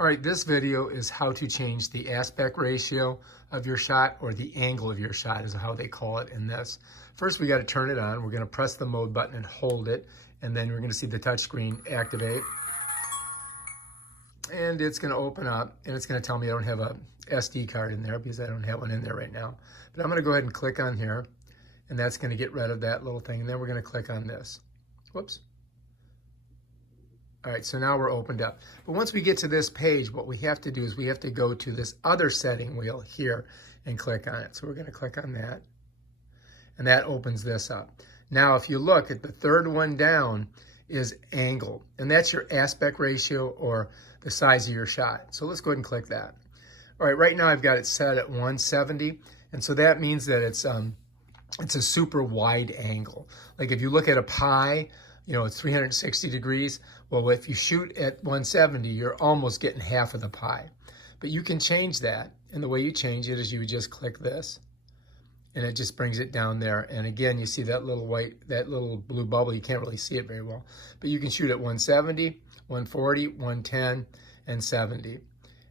All right, this video is how to change the aspect ratio of your shot, or the angle of your shot is how they call it in this. First, we got to turn it on. We're going to press the mode button and hold it, and then we're going to see the touch screen activate. And it's going to open up, and it's going to tell me I don't have a SD card in there because I don't have one in there right now. But I'm going to go ahead and click on here, and that's going to get rid of that little thing. And then we're going to click on this. Whoops. All right, so now we're opened up. But once we get to this page, what we have to do is we have to go to this other setting wheel here and click on it. So we're going to click on that, and that opens this up. Now, if you look at the third one down is angle, and that's your aspect ratio or the size of your shot. So let's go ahead and click that. All right, right now I've got it set at 170, and so that means that it's a super wide angle. Like if you look at a pie, you know, it's 360 degrees. Well, if you shoot at 170, you're almost getting half of the pie. But you can change that. And the way you change it is you would just click this, and it just brings it down there. And again, you see that little blue bubble. You can't really see it very well. But you can shoot at 170, 140, 110, and 70.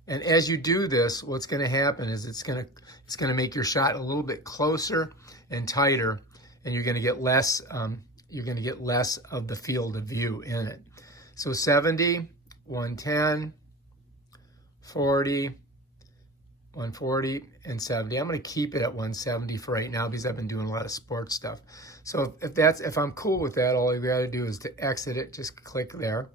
And as you do this, what's going to happen is it's going to make your shot a little bit closer and tighter, and you're going to get less of the field of view in it. So 70, 110, 40, 140, and 70. I'm going to keep it at 170 for right now because I've been doing a lot of sports stuff. So if I'm cool with that, all you got to do is to exit it, just click there,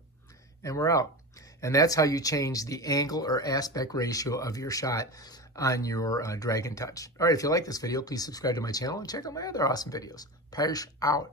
and we're out. And that's how you change the angle or aspect ratio of your shot on your DragonTouch. All right, if you like this video, please subscribe to my channel and check out my other awesome videos. Peace out.